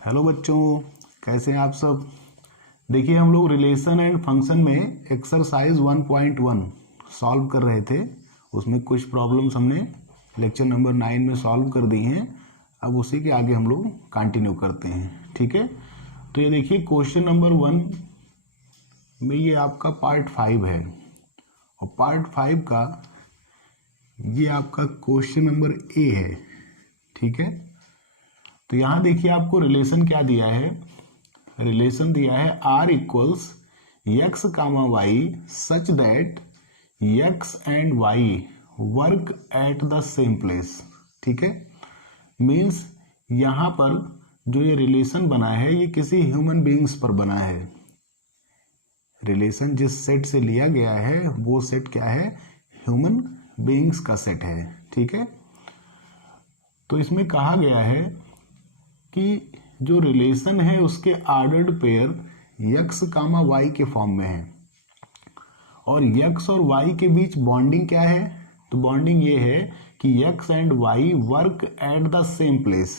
Hello बच्चों, कैसे हैं आप सब। देखिए हम लोग रिलेशन एंड फंक्शन में एक्सरसाइज 1.1 सॉल्व कर रहे थे। उसमें कुछ प्रॉब्लम्स हमने लेक्चर नंबर 9 में सॉल्व कर दी हैं। अब उसी के आगे हम लोग कंटिन्यू करते हैं, ठीक है। तो ये देखिए क्वेश्चन नंबर 1 में ये आपका पार्ट 5 है और पार्ट 5 का ये आपका क्वेश्चन नंबर ए है, ठीक है। तो यहाँ देखिए आपको रिलेशन क्या दिया है। रिलेशन दिया है R equals X comma Y such that X and Y work at the same place, ठीक है। मीन्स यहाँ पर जो ये रिलेशन बना है ये किसी ह्यूमन बीइंग्स पर बना है। रिलेशन जिस सेट से लिया गया है वो सेट क्या है, ह्यूमन बीइंग्स का सेट है, ठीक है। तो इसमें कहा गया है कि जो रिलेशन है उसके ordered pair x comma Y के फॉर्म में है और यक्स और वाई के बीच बॉन्डिंग क्या है, तो बॉन्डिंग ये है कि X and Y work at the same place.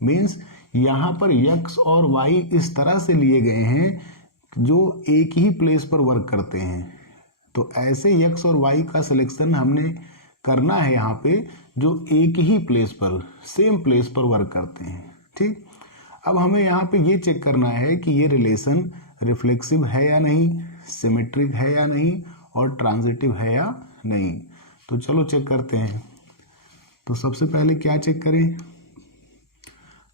Means यहाँ पर यक्स और वाई इस तरह से लिए गए हैं जो एक ही प्लेस पर वर्क करते हैं। तो ऐसे यक्स और वाई का सिलेक्शन हमने करना है यहाँ पे जो एक ही प्लेस पर सेम प्लेस पर वर्क करते हैं, ठीक। अब हमें यहाँ पे ये चेक करना है कि ये रिलेशन रिफ्लेक्सिव है या नहीं, सिमेट्रिक है या नहीं और ट्रांजिटिव है या नहीं। तो चलो चेक करते हैं। तो सबसे पहले क्या चेक करें,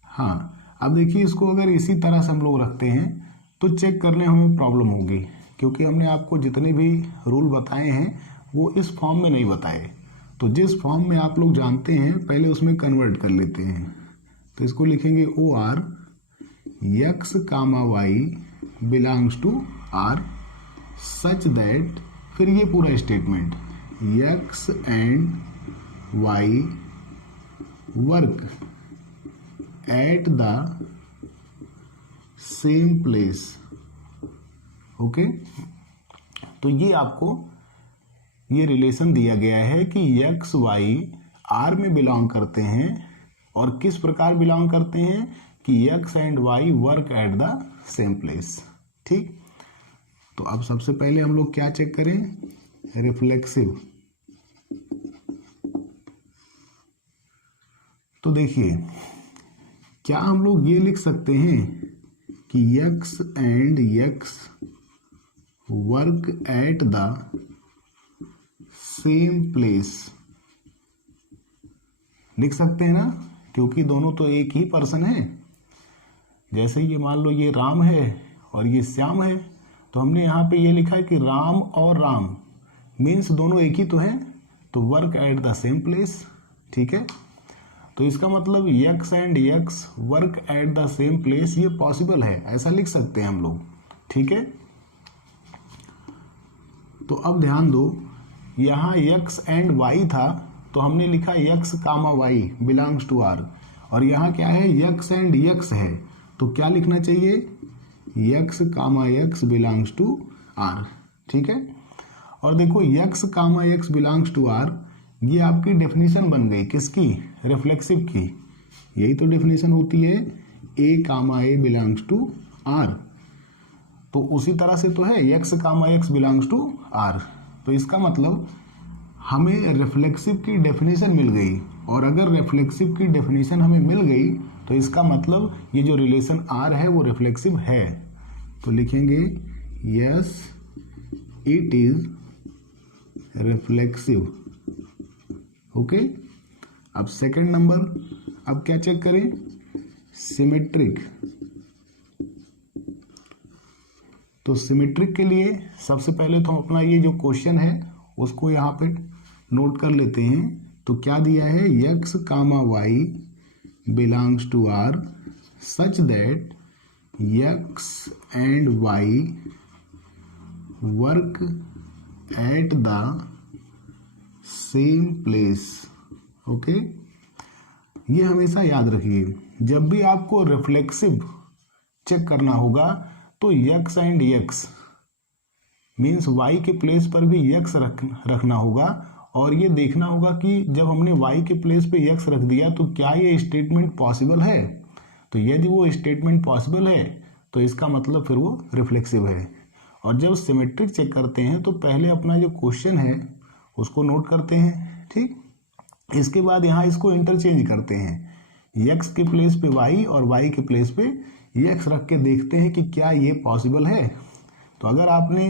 हाँ अब देखिए इसको अगर इसी तरह से हम लोग रखते हैं तो चेक करने हमें प्रॉब्लम होगी, क्योंकि हमने आपको जितने भी रूल बताए हैं वो इस फॉर्म में नहीं बताए। तो जिस फॉर्म में आप लोग जानते हैं पहले उसमें कन्वर्ट कर लेते हैं। तो इसको लिखेंगे or X comma Y belongs to R such that, फिर ये पूरा statement X and Y work at the same place, okay. तो ये आपको ये रिलेशन दिया गया है कि यक्स वाई आर में बिलोंग करते हैं और किस प्रकार बिलोंग करते हैं कि X and Y work at the same place, ठीक। तो अब सबसे पहले हम लोग क्या चेक करें, रिफ्लेक्सिव। तो देखिए क्या हम लोग ये लिख सकते हैं कि X and x work at the same place, लिख सकते हैं ना, क्योंकि दोनों तो एक ही पर्सन है। जैसे ये मान लो ये राम है और ये श्याम है, तो हमने यहाँ पे ये लिखा है कि राम और राम मीन्स दोनों एक ही तो हैं, तो work at the same place, ठीक है। तो इसका मतलब x and x work at the same place ये पॉसिबल है, ऐसा लिख सकते हैं हम लोग, ठीक है। तो अब ध्यान दो, यहाँ यक्स एंड वाई था तो हमने लिखा X comma Y belongs to R, और यहाँ क्या है यक्स एंड यक्स है तो क्या लिखना चाहिए X comma X belongs to R, ठीक है। और देखो X comma X belongs to R ये आपकी डेफिनेशन बन गई किसकी, रिफ्लेक्सिव की। यही तो डेफिनेशन होती है A comma A belongs to R. तो उसी तरह से तो है X comma X belongs to R. तो इसका मतलब हमें रिफ्लेक्सिव की डेफिनेशन मिल गई, और अगर रिफ्लेक्सिव की डेफिनेशन हमें मिल गई तो इसका मतलब ये जो रिलेशन आर है वो रिफ्लेक्सिव है। तो लिखेंगे yes it is reflexive, okay. अब सेकंड नंबर, अब क्या चेक करें, सिमेट्रिक। तो सिमेट्रिक के लिए सबसे पहले तो हम अपना ये जो क्वेश्चन है उसको यहाँ पे नोट कर लेते हैं। तो क्या दिया है, X comma Y belongs to R such that X and Y work at the same place, okay. ये हमेशा याद रखिए, जब भी आपको रिफ्लेक्सिव चेक करना होगा तो X and X means Y के प्लेस पर भी यक्स रखना होगा, और ये देखना होगा कि जब हमने वाई के प्लेस पे यक्स रख दिया तो क्या ये स्टेटमेंट पॉसिबल है। तो यदि वो स्टेटमेंट पॉसिबल है तो इसका मतलब फिर वो रिफ्लेक्सिव है। और जब सिमेट्रिक चेक करते हैं तो पहले अपना जो क्वेश्चन है उसको नोट करते हैं, ठीक। इसके बाद यहाँ इसको इंटरचेंज करते हैं, x के प्लेस पे y और y के प्लेस पे x रख के देखते हैं कि क्या ये पॉसिबल है। तो अगर आपने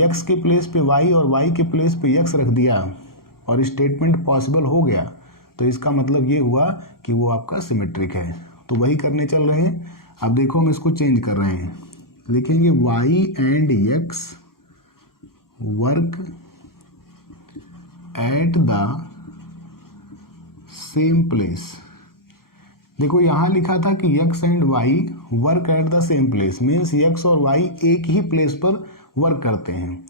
x के प्लेस पे y और y के प्लेस पे x रख दिया और स्टेटमेंट पॉसिबल हो गया तो इसका मतलब ये हुआ कि वो आपका सिमेट्रिक है। तो वही करने चल रहे हैं। अब देखो हम इसको चेंज कर रहे हैं, लिखेंगे y and x work at the same place. देखो यहाँ लिखा था कि x and y work at the same place, means x और y एक ही प्लेस पर वर्क करते हैं।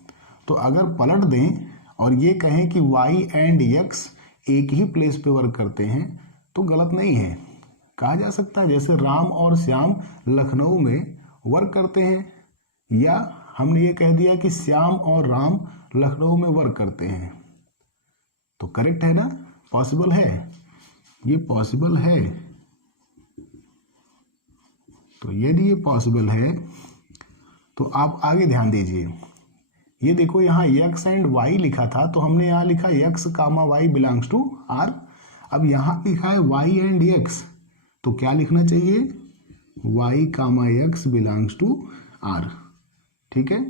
तो अगर पलट दें और ये कहें कि y एंड x एक ही प्लेस पे वर्क करते हैं तो गलत नहीं है। कहा जा सकता है जैसे राम और श्याम लखनऊ में वर्क करते हैं, या हमने ये कह दिया कि श्याम और राम लखनऊ में वर्क करते हैं। तो करेक्ट है ना, पॉसिबल है, ये पॉसिबल है। तो यदि ये पॉसिबल है तो आप आगे ध्यान दीजिए। ये देखो यहाँ x एंड y लिखा था तो हमने यहाँ लिखा x comma y belongs to r। अब यहाँ लिखा है y एंड x, तो क्या लिखना चाहिए, y comma x belongs to r, ठीक है।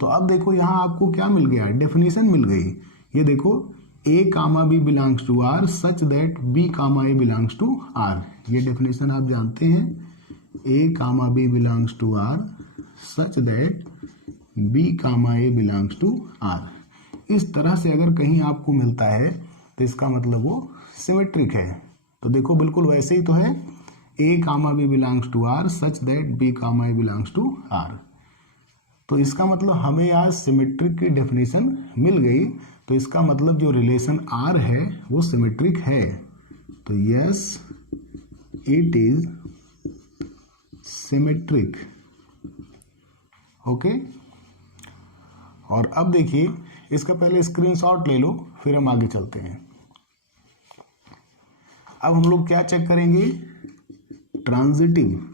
तो अब देखो यहाँ आपको क्या मिल गया, डेफिनेशन मिल गई। ये देखो a comma b belongs to r such that b comma a belongs to r। ये डेफिनेशन आप जानते हैं, a comma b belongs to r such that b comma a belongs to r। इस तरह से अगर कहीं आपको मिलता है तो इसका मतलब वो सिमेट्रिक है। तो देखो बिल्कुल वैसे ही तो है, a comma b belongs to r such that b comma a belongs to r। तो इसका मतलब हमें आज सिमेट्रिक की डेफिनेशन मिल गई। तो इसका मतलब जो रिलेशन r है वो सिमेट्रिक है। तो yes it is symmetric, okay. और अब देखिए इसका पहले स्क्रीनशॉट ले लो, फिर हम आगे चलते हैं। अब हम लोग क्या चेक करेंगे, ट्रांजिटिव।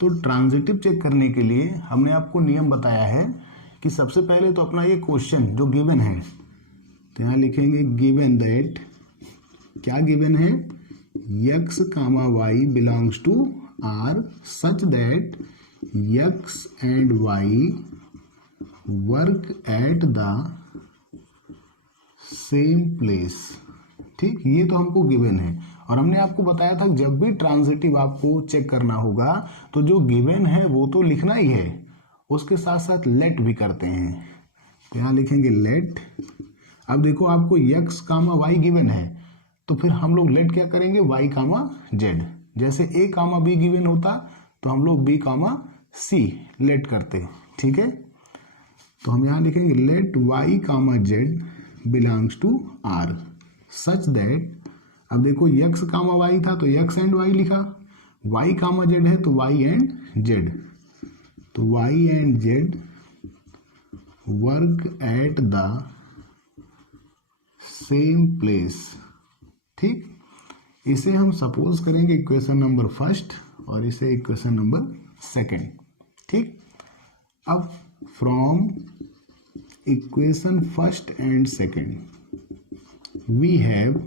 तो ट्रांजिटिव चेक करने के लिए हमने आपको नियम बताया है कि सबसे पहले तो अपना ये क्वेश्चन जो गिवन है, तो यहाँ लिखेंगे गिवन दैट, क्या गिवन है, x comma y belongs to r such that x and y work at the same place, ठीक। ये तो हमको गिवन है और हमने आपको बताया था जब भी ट्रांजिटिव आपको चेक करना होगा तो जो गिवन है वो तो लिखना ही है, उसके साथ साथ लेट भी करते हैं। तो यहाँ लिखेंगे लेट। अब देखो आपको x कामा y गिवन है तो फिर हम लोग लेट क्या करेंगे, y कामा z। जैसे a कामा b गिवन होता तो हम लोग b कामा c लेट करते, ठीक है। तो हम यहाँ लिखेंगे let y comma z belongs to r such that, अब देखो x कामा y था तो x एंड y लिखा, y कामा z है तो y एंड z, तो y and z work at the same place, ठीक। इसे हम सपोज करेंगे इक्वेशन नंबर फर्स्ट और इसे इक्वेशन नंबर सेकंड, ठीक। अब from equation first and second we have,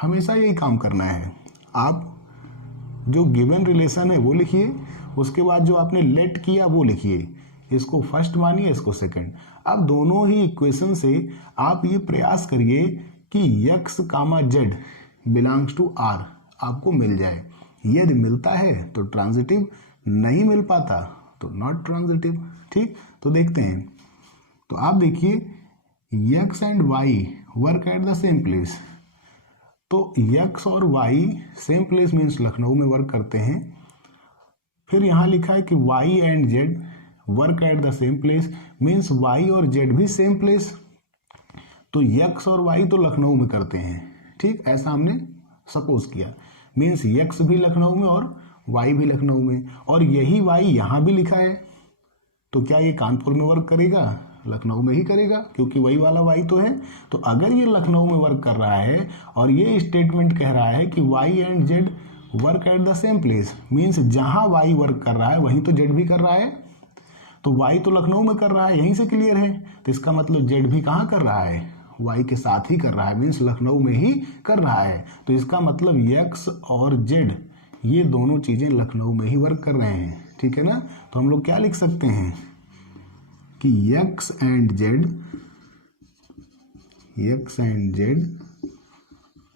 हमेशा यही काम करना है। आप जो गिवन रिलेशन है वो लिखिए, उसके बाद जो आपने लेट किया वो लिखिए, इसको फर्स्ट मानिए इसको सेकंड। अब दोनों ही इक्वेशन से आप ये प्रयास करिए कि x comma z belongs to r आपको मिल जाए। यदि मिलता है तो ट्रांजिटिव, नहीं मिल पाता तो नॉट ट्रांजिटिव, ठीक। तो देखते हैं। तो आप देखिए x and y work at the same place, तो x और y same place means Lucknow में वर्क करते हैं। फिर यहाँ लिखा है कि y and z work at the same place means y और z भी सेम प्लेस, तो x और y तो लखनऊ में करते हैं, ठीक। ऐसा हमने सपोज किया, मीन्स x भी लखनऊ में और y भी लखनऊ में, और यही y यहाँ भी लिखा है, तो क्या ये कानपुर में वर्क करेगा, लखनऊ में ही करेगा क्योंकि वही वाला वाई तो है। तो अगर ये लखनऊ में वर्क कर रहा है और ये स्टेटमेंट कह रहा है कि Y and Z work at the same place, means जहां वाई वर्क कर रहा है वहीं तो जेड भी कर रहा है। तो वाई तो लखनऊ में कर रहा है, यहीं से क्लियर है। तो इसका मतलब जेड भी कहाँ कर रहा है, वाई के साथ ही कर रहा है, मीन्स लखनऊ में ही कर रहा है। तो इसका मतलब यक्स और जेड ये दोनों चीजें लखनऊ में ही वर्क कर रहे हैं, ठीक है ना। तो हम लोग क्या लिख सकते हैं कि X and Z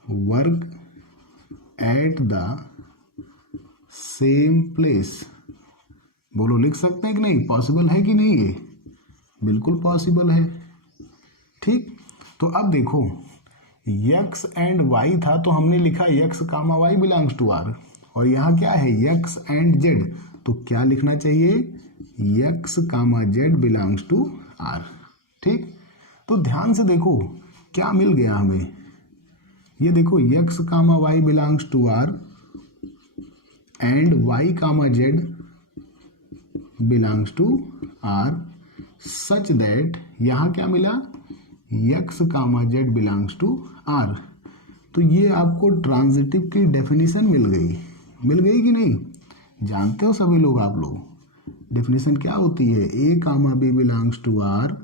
work at the same place. बोलो लिख सकते हैं कि नहीं, पॉसिबल है कि नहीं, ये बिल्कुल पॉसिबल है। ठीक, तो अब देखो यक्स एंड वाई था तो हमने लिखा X comma Y belongs to R, और यहाँ क्या है यक्स एंड जेड, तो क्या लिखना चाहिए X comma Z belongs to R. ठीक, तो ध्यान से देखो क्या मिल गया हमें, ये देखो X comma Y belongs to R and Y comma Z belongs to R such that, यहाँ क्या मिला X comma Z belongs to R. तो ये आपको ट्रांजिटिव की डेफिनेशन मिल गई कि नहीं, जानते हो सभी लोग आप लोग डेफिनेशन क्या होती है, A comma B belongs to R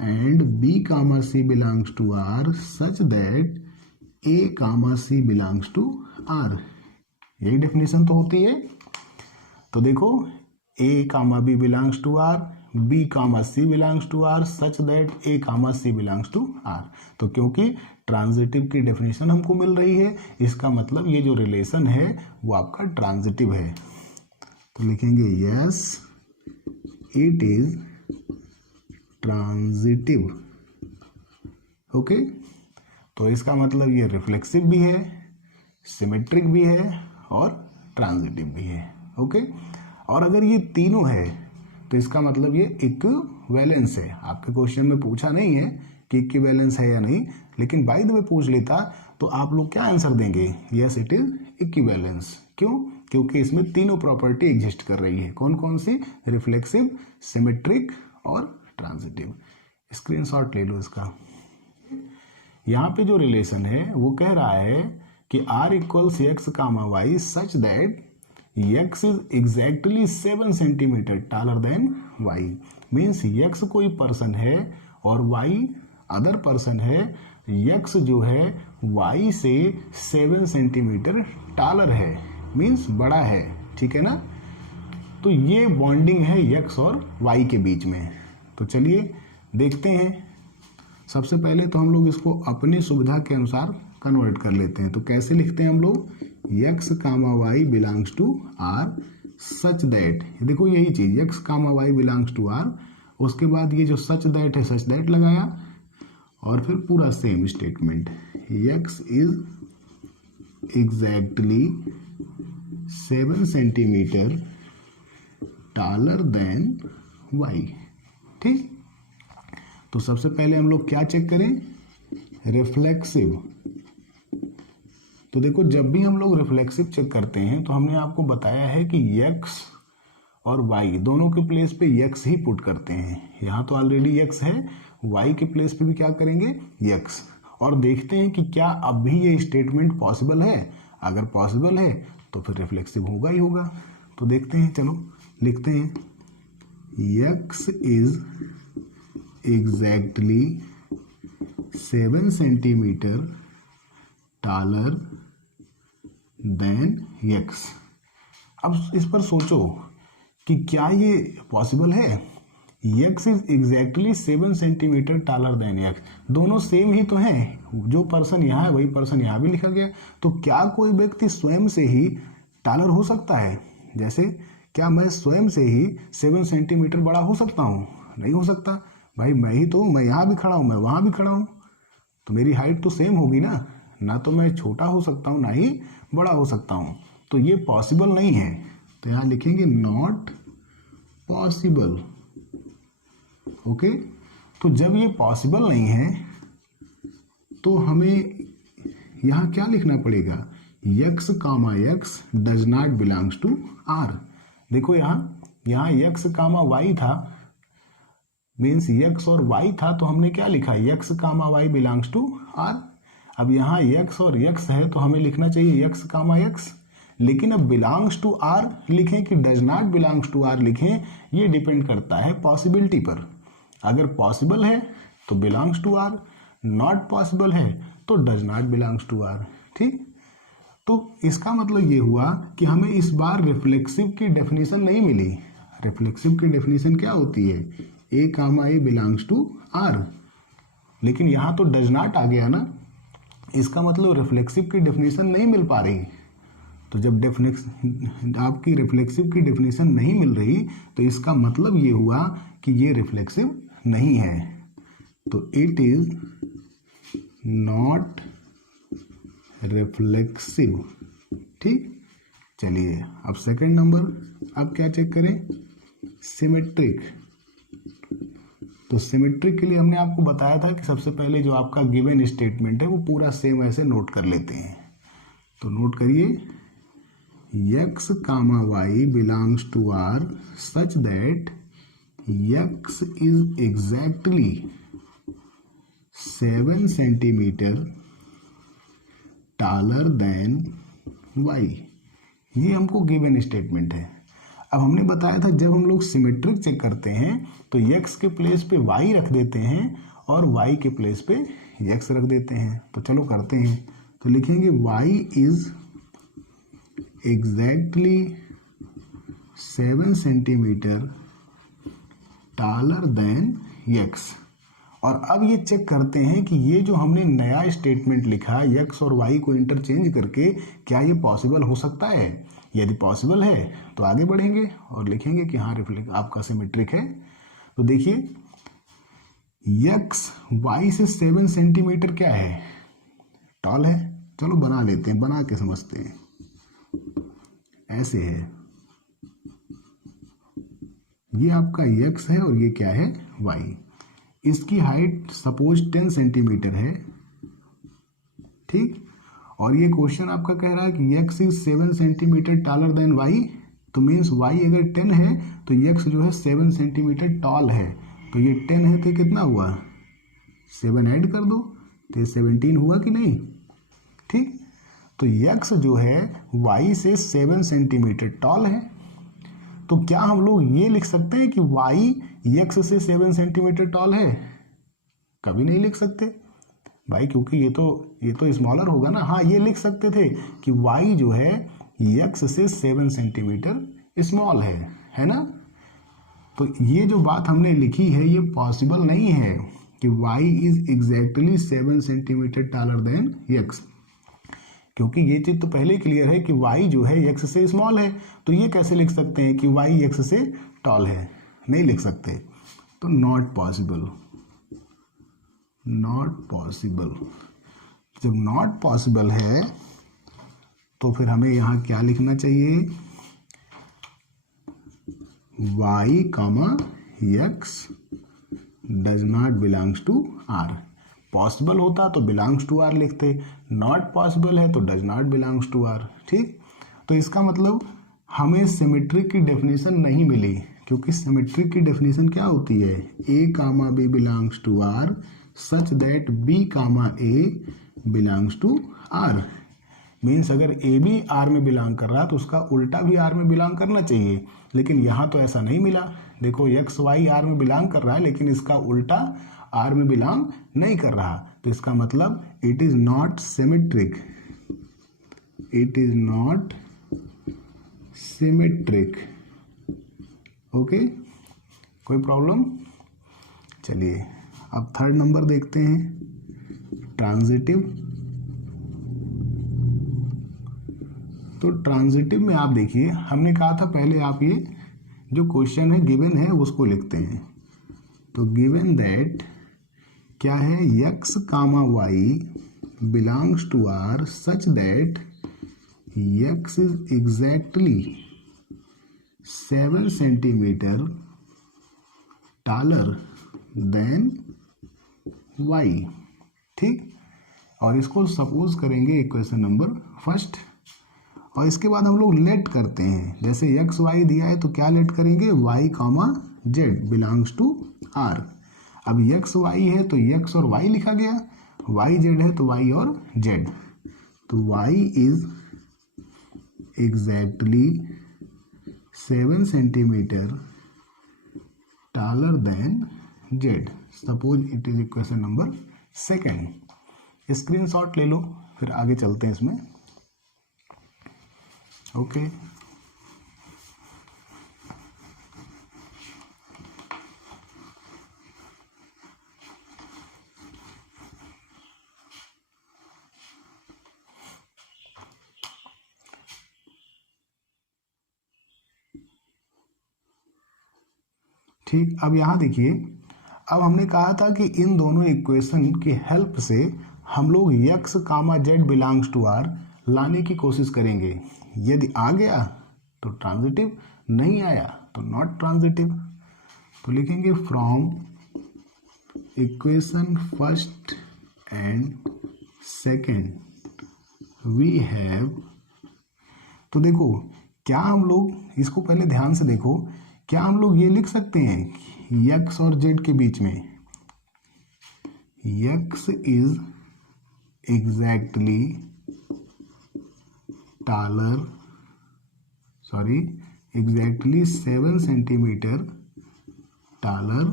and B comma C belongs to R such that A comma C belongs to R, यही डेफिनेशन तो होती है। तो देखो A comma B belongs to R, B comma C belongs to R such that A comma C belongs to R. तो क्योंकि transitive की definition हमको मिल रही है, इसका मतलब ये जो रिलेशन है वो आपका ट्रांजिटिव है। तो लिखेंगे yes it is transitive. Okay, तो इसका मतलब ये रिफ्लेक्सिव भी है, सिमेट्रिक भी है और ट्रांजिटिव भी है। ओके, और अगर ये तीनों है तो इसका मतलब ये इक्विवेलेंस है। आपके क्वेश्चन में पूछा नहीं है कि इक्विवेलेंस है या नहीं, लेकिन बाय द वे पूछ लेता तो आप लोग क्या आंसर देंगे, यस इट इज इक्विवेलेंस। क्यों, क्योंकि इसमें तीनों प्रॉपर्टी एग्जिस्ट कर रही है। कौन कौन सी, रिफ्लेक्सिव, सिमेट्रिक और ट्रांजिटिव। स्क्रीनशॉट ले लो इसका। यहाँ पे जो रिलेशन है वो कह रहा है कि r equals X comma Y such that x is exactly 7 centimetre taller than y, means x कोई पर्सन है और y अदर पर्सन है, x जो है y से 7 सेंटीमीटर टालर है, मीन्स बड़ा है, ठीक है ना। तो ये बॉन्डिंग है x और y के बीच में। तो चलिए देखते हैं। सबसे पहले तो हम लोग इसको अपनी सुविधा के अनुसार कन्वर्ट कर लेते हैं। तो कैसे लिखते हैं हम लोग, X comma Y belongs to R such that, देखो यही चीज X comma Y belongs to R, उसके बाद ये जो सच दैट है सच दैट लगाया और फिर पूरा same statement, X is exactly 7 centimetre taller than Y. ठीक, तो सबसे पहले हम लोग क्या चेक करें, रिफ्लेक्सिव। तो देखो जब भी हम लोग रिफ्लेक्सिव चेक करते हैं तो हमने आपको बताया है कि x और y दोनों के प्लेस पे x ही पुट करते हैं। यहाँ तो ऑलरेडी x है, y के प्लेस पे भी क्या करेंगे x, और देखते हैं कि क्या अब भी ये स्टेटमेंट पॉसिबल है। अगर पॉसिबल है तो फिर रिफ्लेक्सिव होगा ही होगा। तो देखते हैं, चलो लिखते हैं x is exactly 7 centimetre taller than x। अब इस पर सोचो कि क्या ये पॉसिबल है, x is exactly 7 centimetre taller than x, दोनों सेम ही तो हैं, जो पर्सन यहाँ है वही पर्सन यहाँ भी लिखा गया। तो क्या कोई व्यक्ति स्वयं से ही टालर हो सकता है, जैसे क्या मैं स्वयं से ही 7 सेंटीमीटर बड़ा हो सकता हूँ, नहीं हो सकता भाई, मैं ही तो, मैं यहाँ भी खड़ा हूँ, मैं वहाँ भी खड़ा हूँ, तो मेरी हाइट तो सेम होगी ना तो मैं छोटा हो सकता हूँ ना ही बड़ा हो सकता हूँ। तो ये पॉसिबल नहीं है, तो यहाँ लिखेंगे नॉट पॉसिबल। ओके, तो जब ये पॉसिबल नहीं है तो हमें यहाँ क्या लिखना पड़ेगा, x comma x does not belongs to r। देखो यहाँ x कामा y था, मीन्स यक्स और वाई था तो हमने क्या लिखा, X comma Y belongs to R. अब यहाँ यक्स और यक्स है तो हमें लिखना चाहिए यक्स कामा यक्स, लेकिन अब बिलोंग्स टू आर लिखें कि does not belongs to R लिखें, ये डिपेंड करता है पॉसिबिलिटी पर। अगर पॉसिबल है तो belongs to R, not possible है तो does not belongs to R. ठीक, तो इसका मतलब ये हुआ कि हमें इस बार रिफ्लेक्सिव की डेफिनेशन नहीं मिली। रिफ्लेक्सिव की डेफिनेशन क्या होती है, A comma A belongs to are, लेकिन यहाँ तो डज नॉट आ गया ना, इसका मतलब रिफ्लेक्सिव की डेफिनेशन नहीं मिल पा रही। तो जब आपकी रिफ्लेक्सिव की डेफिनेशन नहीं मिल रही तो इसका मतलब ये हुआ कि ये रिफ्लेक्सिव नहीं है, तो इट इज नॉट रिफ्लेक्सिव। ठीक, चलिए अब सेकंड नंबर, अब क्या चेक करें, सिमेट्रिक। तो सिमेट्रिक के लिए हमने आपको बताया था कि सबसे पहले जो आपका गिवन स्टेटमेंट है वो पूरा सेम ऐसे नोट कर लेते हैं। तो नोट करिए, X comma Y belongs to R such that X is exactly 7 centimetre taller than Y. ये हमको गिवन स्टेटमेंट है। अब हमने बताया था जब हम लोग सिमेट्रिक चेक करते हैं तो यक्स के प्लेस पे वाई रख देते हैं और वाई के प्लेस पे यक्स रख देते हैं। तो चलो करते हैं, तो लिखेंगे Y is exactly 7 centimetre taller than X. और अब ये चेक करते हैं कि ये जो हमने नया स्टेटमेंट लिखा यक्स और वाई को इंटरचेंज करके, क्या ये पॉसिबल हो सकता है। यदि पॉसिबल है तो आगे बढ़ेंगे और लिखेंगे कि हाँ रिफ्लेक्ट आपका सिमेट्रिक है। तो देखिए यक्स वाई से 7 सेंटीमीटर क्या है, टॉल है। चलो बना लेते हैं, बना के समझते हैं। ऐसे है, ये आपका यक्स है और ये क्या है, वाई। इसकी हाइट सपोज 10 सेंटीमीटर है। ठीक, और ये क्वेश्चन आपका कह रहा है कि X is 7 centimetre taller than Y. तो मीन्स वाई अगर 10 है तो यक्स जो है 7 सेंटीमीटर टॉल है। तो ये 10 है तो कितना हुआ, 7 ऐड कर दो तो ये 17 हुआ कि नहीं। ठीक, तो यक्स जो है वाई से 7 सेंटीमीटर टॉल है। तो क्या हम लोग ये लिख सकते हैं कि वाई यक्स से 7 सेंटीमीटर टॉल है, कभी नहीं लिख सकते भाई, क्योंकि ये तो स्मॉलर होगा ना। हाँ, ये लिख सकते थे कि y जो है x से 7 सेंटीमीटर स्मॉल है ना। तो ये जो बात हमने लिखी है ये पॉसिबल नहीं है कि y is exactly 7 centimetre taller then x, क्योंकि ये चीज तो पहले क्लियर है कि y जो है x से स्मॉल है। तो ये कैसे लिख सकते हैं कि y x से टॉल है, नहीं लिख सकते। तो नॉट पॉसिबल, नॉट पॉसिबल। जब नॉट पॉसिबल है तो फिर हमें यहाँ क्या लिखना चाहिए, y comma x does not belongs to r। Possible होता तो बिलोंग्स टू r लिखते, नॉट पॉसिबल है तो does not belongs to r। ठीक, तो इसका मतलब हमें सिमेट्रिक की डेफिनेशन नहीं मिली, क्योंकि सिमेट्रिक की डेफिनेशन क्या होती है, a comma b belongs to r such that b comma a belongs to r। Means अगर ए बी आर में बिलोंग कर रहा है तो उसका उल्टा भी आर में बिलोंग करना चाहिए, लेकिन यहाँ तो ऐसा नहीं मिला। देखो एक्स वाई आर में बिलोंग कर रहा है लेकिन इसका उल्टा आर में बिलोंग नहीं कर रहा, तो इसका मतलब it is not symmetric, it is not symmetric. Okay, कोई प्रॉब्लम। चलिए अब थर्ड नंबर देखते हैं, ट्रांजिटिव। तो ट्रांजिटिव में आप देखिए, हमने कहा था पहले आप ये जो क्वेश्चन है गिवन है उसको लिखते हैं। तो गिवन दैट क्या है, x comma Y belongs to R such that x is exactly 7 centimetre taller than y। ठीक, और इसको सपोज करेंगे इक्वेशन नंबर फर्स्ट, और इसके बाद हम लोग लेट करते हैं। जैसे एक्स वाई दिया है तो क्या लेट करेंगे, y comma Z belongs to R. अब एक्स वाई है तो एक्स और वाई लिखा गया, वाई जेड है तो वाई और जेड, तो वाई is exactly 7 centimetre taller than z। Suppose it is equation number second. Screenshot ले लो, फिर आगे चलते हैं इसमें। ओके ठीक। अब यहाँ देखिए, अब हमने कहा था कि इन दोनों इक्वेशन की हेल्प से हम लोग x comma Z belongs to R लाने की कोशिश करेंगे। यदि आ गया तो ट्रांजिटिव, नहीं आया तो नॉट ट्रांजिटिव। तो लिखेंगे from equation first and second we have. तो देखो, क्या हम लोग इसको पहले ध्यान से देखो, क्या हम लोग ये लिख सकते हैं x और z के बीच में x is exactly exactly 7 centimetre taller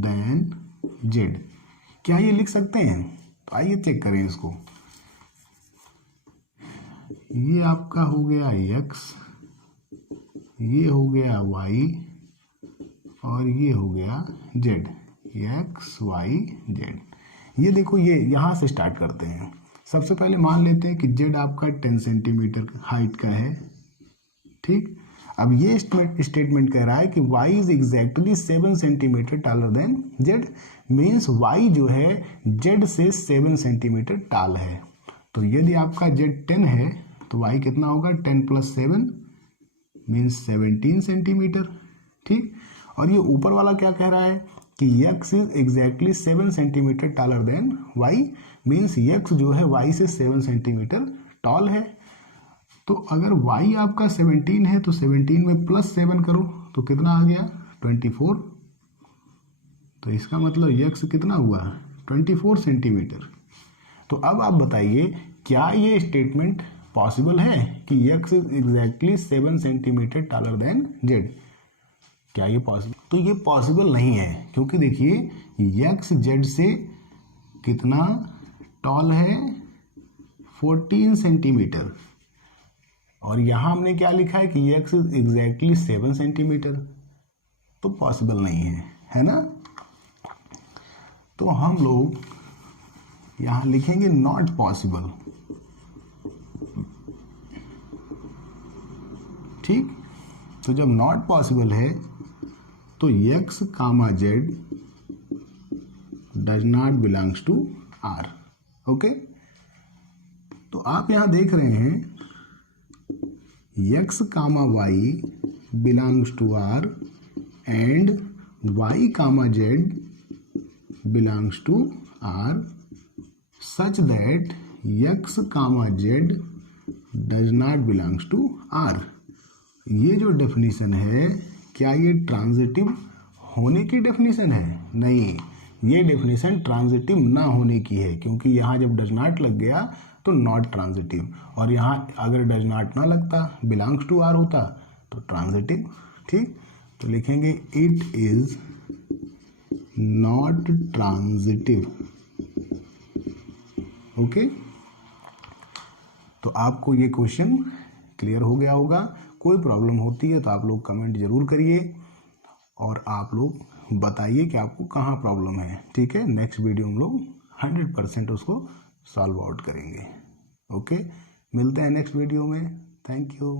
than z। क्या ये लिख सकते हैं? तो आइए चेक करें इसको। ये आपका हो गया x, ये हो गया y और ये हो गया z, x y z। ये देखो, ये यहाँ से स्टार्ट करते हैं। सबसे पहले मान लेते हैं कि z आपका 10 सेंटीमीटर हाइट का है, ठीक। अब ये स्टेटमेंट कह रहा है कि y is exactly 7 centimetre taller than z, means y जो है z से 7 सेंटीमीटर टाल है। तो यदि आपका z 10 है तो y कितना होगा? 10 + 7 मीन्स 17 सेंटीमीटर, ठीक। और ये ऊपर वाला क्या कह रहा है कि x is exactly 7 centimetre taller than y, means x जो है y से 7 सेंटीमीटर टॉल है। तो अगर y आपका 17 है तो 17 में +7 करो तो कितना आ गया? 24। तो इसका मतलब x कितना हुआ? 24 सेंटीमीटर। तो अब आप बताइए, क्या ये स्टेटमेंट पॉसिबल है कि x is exactly 7 centimetre taller than z? क्या ये पॉसिबल? तो ये पॉसिबल नहीं है, क्योंकि देखिए x z से कितना टॉल है? 14 सेंटीमीटर। और यहाँ हमने क्या लिखा है कि x इज एग्जैक्टली 7 सेंटीमीटर, तो पॉसिबल नहीं है ना। तो हम लोग यहाँ लिखेंगे नॉट पॉसिबल, ठीक। तो जब नॉट पॉसिबल है तो x comma z does not belongs to R. Okay, तो आप यहां देख रहे हैं x comma y belongs to R and y comma z belongs to R such that x comma z does not belongs to R. ये जो definition है, क्या ये ट्रांजिटिव होने की डेफिनेशन है? नहीं, ये डेफिनेशन ट्रांजिटिव ना होने की है, क्योंकि यहाँ जब डज नॉट लग गया तो नॉट ट्रांजिटिव, और यहाँ अगर डज नॉट ना लगता, बिलोंग्स टू आर होता तो ट्रांजिटिव, ठीक। तो लिखेंगे it is not transitive. Okay, तो आपको ये क्वेश्चन क्लियर हो गया होगा। कोई प्रॉब्लम होती है तो आप लोग कमेंट जरूर करिए और आप लोग बताइए कि आपको कहाँ प्रॉब्लम है, ठीक है। नेक्स्ट वीडियो हम लोग 100% उसको सॉल्व आउट करेंगे। ओके, मिलते हैं नेक्स्ट वीडियो में। Thank you.